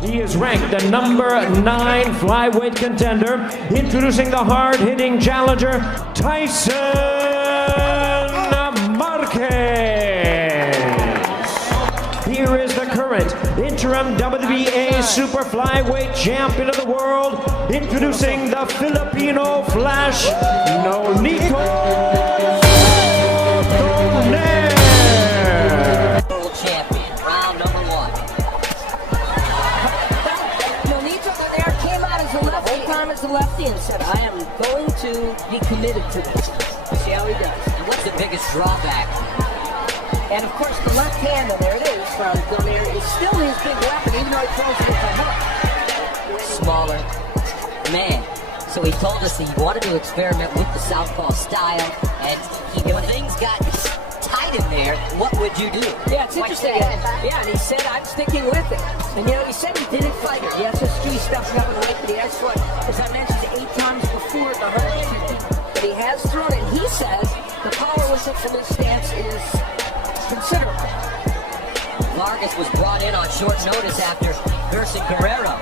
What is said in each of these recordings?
He is ranked the number 9 flyweight contender, introducing the hard-hitting challenger, Tyson Marquez. Here is the current interim WBA super flyweight champion of the world, introducing the Filipino Flash, Nonito Donaire. World champion, round number 1. Nonito Donaire came out as a lefty, time as a lefty, and said, I am going to be committed to this. See how he does. And what's the biggest drawback? And of course, the left hand, and there it is, from Donaire, is still his big weapon, even though he throws it with the hook. Smaller man. So he told us he wanted to experiment with the southpaw style, and when things got tight in there, what would you do? Yeah, it's interesting. Yeah, and he said, I'm sticking with it. And you know, he said he didn't fight it. The SSG stuff's up in weight, but he has fought, as I mentioned, 8 times before the 150. But he has thrown it. He says the power with it from his stance is considerable. Vargas was brought in on short notice after Gerson Guerrero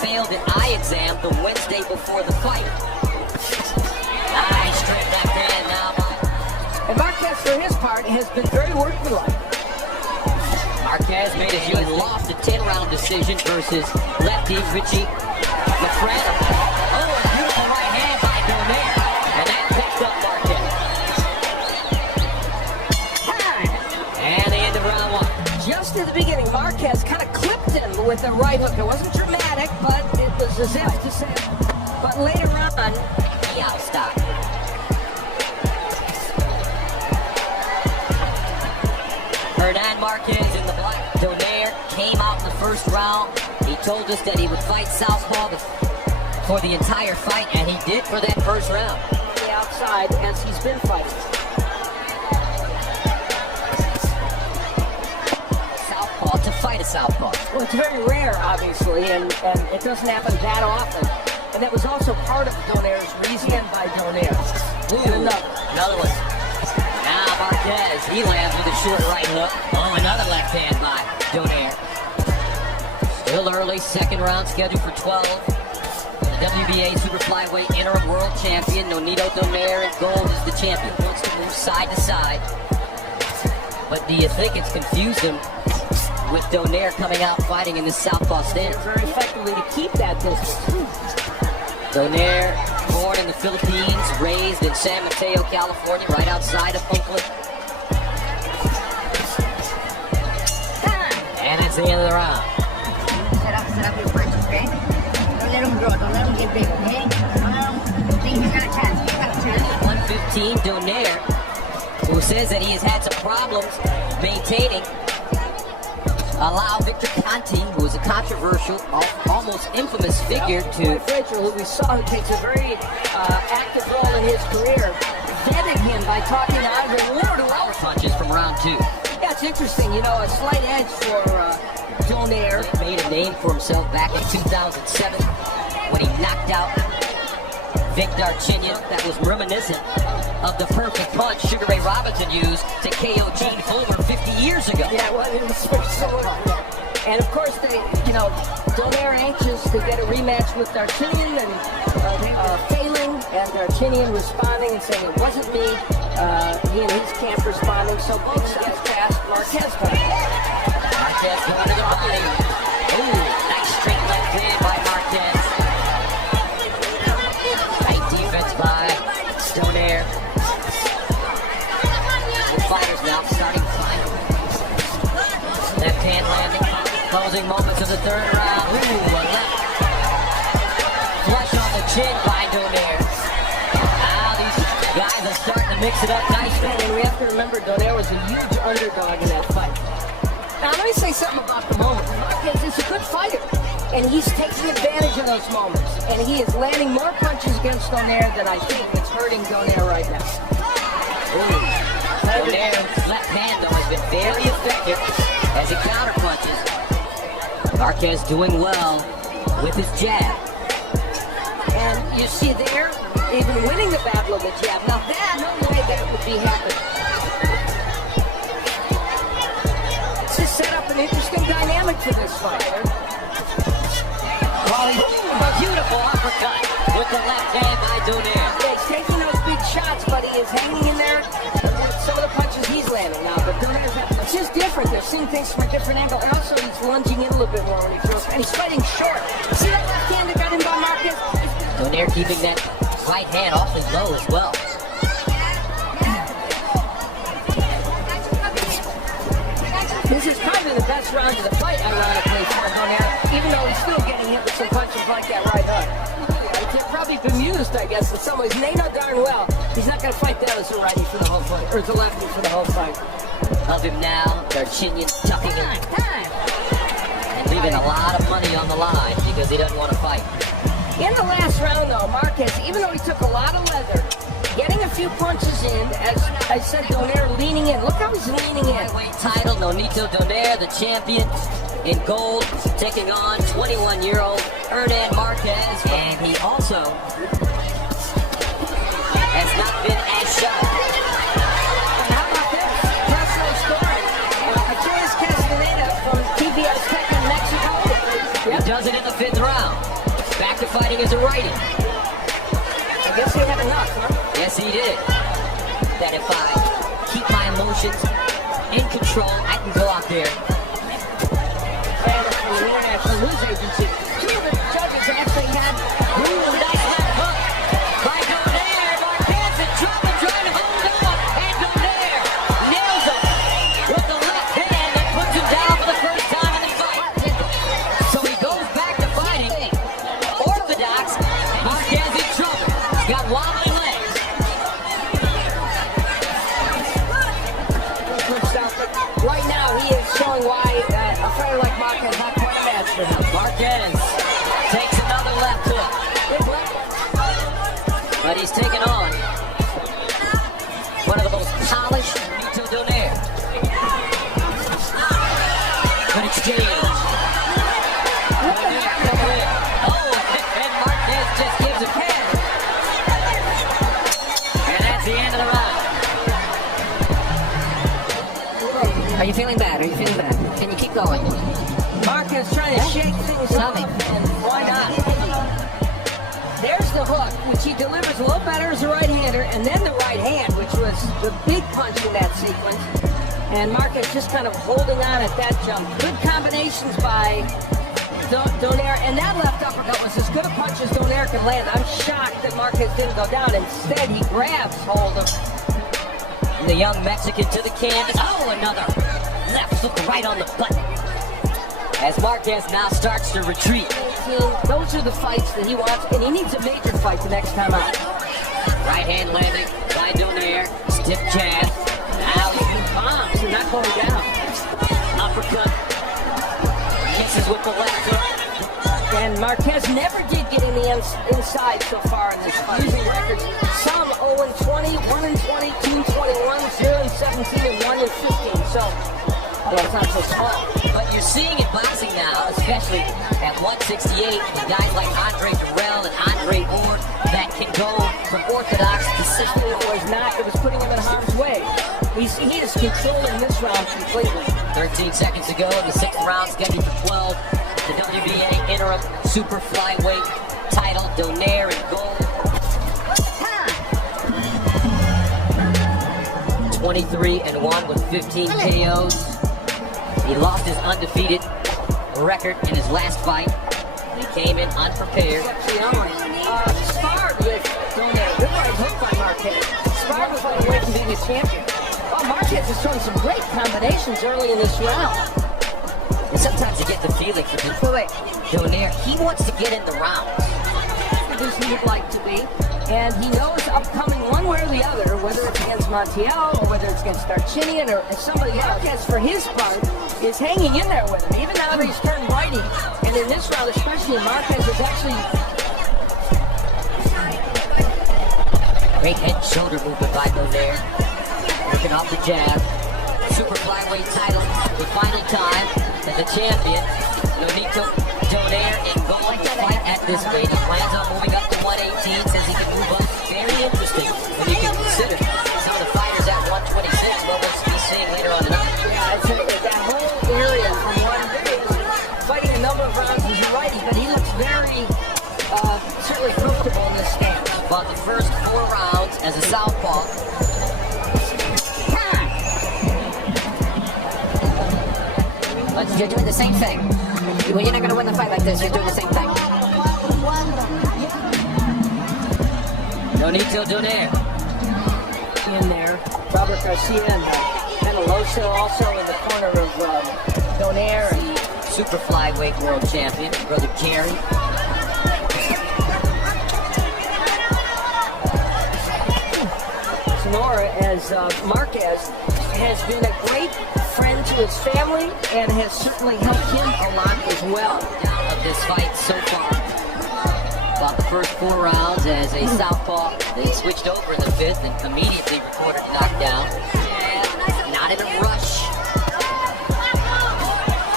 failed an eye exam the Wednesday before the fight. Nice straight left hand now. And Marquez, for his part, has been very workmanlike. Marquez made his U.S. lost a 10-round decision versus lefty Richie LaFrance. Oh, a beautiful right hand by Donaire. And that picked up Marquez. And the end of round 1. Just at the beginning, Marquez kind of clipped him with a right hook. It wasn't dramatic, but it was as if to say, but later on, He outstopped. Hernan Marquez in the black. Donaire came out in the first round. He told us that he would fight southpaw for the entire fight, and he did for that first round. the outside as he's been fighting. Southpaw to fight a southpaw. Well, it's very rare, obviously, and it doesn't happen that often. And that was also part of Donaire's reason by Donaire. Ooh, another one. Now Marquez, he lands with a short right hook. Oh, another left hand by Donaire. Still early, second round scheduled for 12. The WBA Super Flyweight Interim World Champion, Nonito Donaire in gold is the champion. Wants to move side to side. But do you think it's confused him with Donaire coming out fighting in this southpaw stance? Very effectively to keep that distance. Donaire, born in the Philippines, raised in San Mateo, California, right outside of Oakland. And that's the end of the round. Set up your first, okay? Don't let them draw, don't let them get big, okay? Think you got a chance, you got a chance. 115, Donaire, who says that he has had some problems maintaining, allow Victor Conti, who is a controversial, almost infamous figure, to... Frazier, who we saw, who takes a very active role in his career, vetted him by talking to Andre Ward, who power punches from round 2. Yeah, it's interesting, you know, a slight edge for Donaire. He made a name for himself back in 2007 when he knocked out Vic Darchinyan. That was reminiscent of the perfect punch Sugar Ray Robinson used to KO Gene Fullmer 50 years ago. Yeah, well, it was so. And of course, Donaire anxious to get a rematch with Darchinyan and failing, and Darchinyan responding and saying it wasn't me. He and his camp responding, so both sides passed. Marquez coming. Marquez going to the body. Ooh, nice straight left hand by Marquez. Tight defense by Donaire. The fighters now starting to fight. Left hand landing. Closing moments of the third round. Ooh, a left flush on the chin by Donaire. Now these guys are starting to mix it up nicely. And we have to remember, Donaire was a huge underdog in that fight. Now, let me say something about the moment. Marquez is a good fighter, and he's taking advantage of those moments. And he is landing more punches against Donaire than I think it's hurting Donaire right now. Ooh. Donaire's left hand, though, has been very effective as he counterpunches. Marquez doing well with his jab. And you see there, even winning the battle of the jab. Now, that, no way that would be happening. It's just set up an interesting dynamic for this fight. Powerful uppercut with the left hand by Donaire. He's taking those big shots, but he is hanging in there with some of the punches he's landing now. But Donaire's it's just different. They're seeing things from a different angle. And also, he's lunging in a little bit more when he throws. And he's fighting short. See that left hand that got him by Marquez? Donaire keeping that right hand awfully low as well. This is probably the best round of the fight, ironically, for Donaire, even though he's still getting hit with some punches like that right hook. They're probably bemused, I guess, in some ways. And they know darn well he's not going to fight that as a righty for the whole fight, or as a lefty for the whole fight. Love him now. Darchinyan tucking him and leaving a lot of money on the line because he doesn't want to fight. In the last round, though, Marquez, even though he took a lot of leather, getting a few punches in, as I said, Donaire leaning in. Look how he's leaning in. Flyweight title, Nonito Donaire, the champion in gold, taking on 21-year-old Hernan Marquez. And he also has not been as shy. And how about this? Personal story. Achilles Castaneda from TBS Tech in Mexico. He does it in the 5th round. Back to fighting as a righty. I guess he had enough, huh? Yes, he did. That if I keep my emotions in control, I can go out there. And from the International News Agency, 2 of the judges actually had Ooh, nice left hook by Donaire. Marquez is trying to hold on. And Donaire nails him with the left hand that puts him down for the first time in the fight. So he goes back to fighting orthodox. Marquez in trouble. He's got wobbly legs. right now he is showing why a fighter like Marquez is not quite a match for him. Marquez takes another left hook. But he's taken on one of the most polished Nonito Donaire. Good exchange. Oh, and Marquez just gives a pin. And that's the end of the round. Are you feeling bad? Are you feeling bad? Can you keep going? Marquez trying to shake things up. Why not? There's the hook, which he delivers a little better as a right-hander, and then the right hand, which was the big punch in that sequence. And Marquez just kind of holding on at that jump. Good combinations by Donaire, and that left uppercut was as good a punch as Donaire could land. I'm shocked that Marquez didn't go down. Instead, he grabs hold of the young Mexican to the canvas. Oh, another left hook right on the button. As Marquez now starts to retreat. Those are the fights that he wants, and he needs a major fight the next time out. Right hand landing by Donaire. Stiff jab. Now These bombs are not going down. uppercut. Kisses with the left hook. And Marquez never did get in the inside so far in this fight. Losing records, some 0-20, 1-20, 2-21, 0-17, and 1-15. So, well, it's not so small. But you're seeing in boxing now, especially at 168, guys like Andre Durrell and Andre Ward that can go from orthodox to system. It was putting him in harm's way. He is controlling this round completely. 13 seconds to go in the 6th round, scheduled for 12. The WBA interim super flyweight title, Donaire in gold. 23-1 with 15 KOs. He lost his undefeated record in his last fight. He came in unprepared. Sparred with Donaire. Good right hook by Marquez. Sparred was on the way from being a champion. Oh, Marquez has shown some great combinations early in this round. And sometimes you get the feeling for Donaire, he wants to get in the round. As he would like to be. And he knows upcoming one way or the other, whether it's against Montiel or whether it's against Darchinyan or somebody else. Marquez, for his part, is hanging in there with him. Even now that he's turned righty. And in this round especially, Marquez is actually... Great head and shoulder movement by Donaire. Working off the jab. Super flyweight title, the final time. And the champion, Nonito Donaire, in going to fight at this weight. He plans on moving up to 118, says he can move up. Very interesting when you can consider some of the fighters at 126, what we'll be seeing later on tonight. Yeah, I'd say that whole area from one fighting a number of rounds as a righty, but he looks very You're doing the same thing. When you're not going to win the fight like this, you're doing the same thing. Donito Donaire. In there, Robert Garcia and Penelosa also in the corner of Donaire. Super flyweight world champion, brother Jerry. Sonora, as Marquez has been a great friend to his family and has certainly helped him a lot as well. Of this fight so far. About the first 4 rounds as a southpaw, then switched over in the 5th and immediately recorded a knockdown. And not in a rush.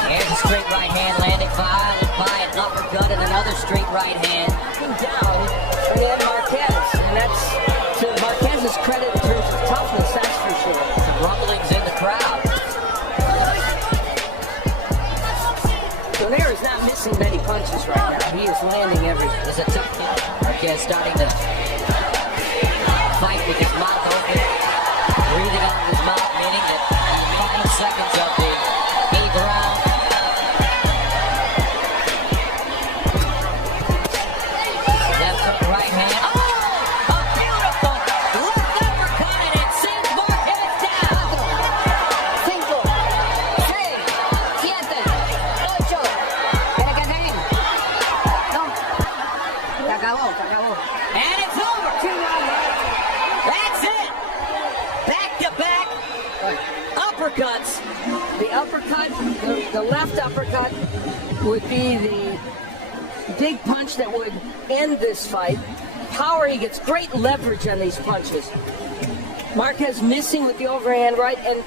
There's a straight right hand landing followed by an uppercut and another straight right hand. Down Fernand Marquez, and that's to Marquez's credit in terms of toughness, that's for sure. Some rumblings in the crowd. Donaire is not missing many punches right now. He is landing everything. There's a tough kick. Marquez starting to fight with his mouth open, breathing out of his mouth, meaning that in the final seconds of the 8th round, left hook, right hand. Oh, a beautiful left uppercut, and it sends Marquez down. 5, 6, 7, 8. ¿Quieres que seguir? No. Se acabó, se acabó. And it's over. That's it. Back to back uppercuts. The uppercut, the left uppercut would be the big punch that would end this fight. Power, he gets great leverage on these punches. Marquez missing with the overhand right, and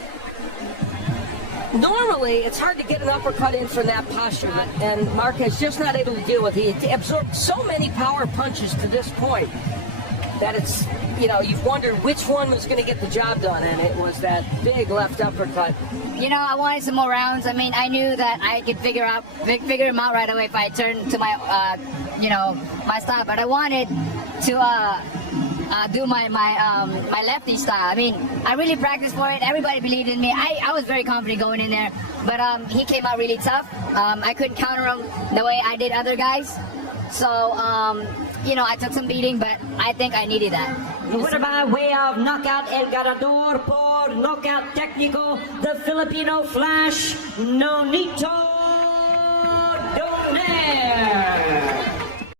normally it's hard to get an uppercut in from that posture, and Marquez just not able to deal with it. He absorbed so many power punches to this point that it's, you know, you've wondered which one was going to get the job done, and it was that big left uppercut. You know, I wanted some more rounds. I mean, I knew that I could figure him out right away if I turned to my, my style. But I wanted to do my lefty style. I mean, I really practiced for it. Everybody believed in me. I was very confident going in there. But he came out really tough. I couldn't counter him the way I did other guys. So, I took some beating, but I think I needed that. The winner by way of knockout, El Ganador por knockout técnico, the Filipino Flash, Nonito Donaire.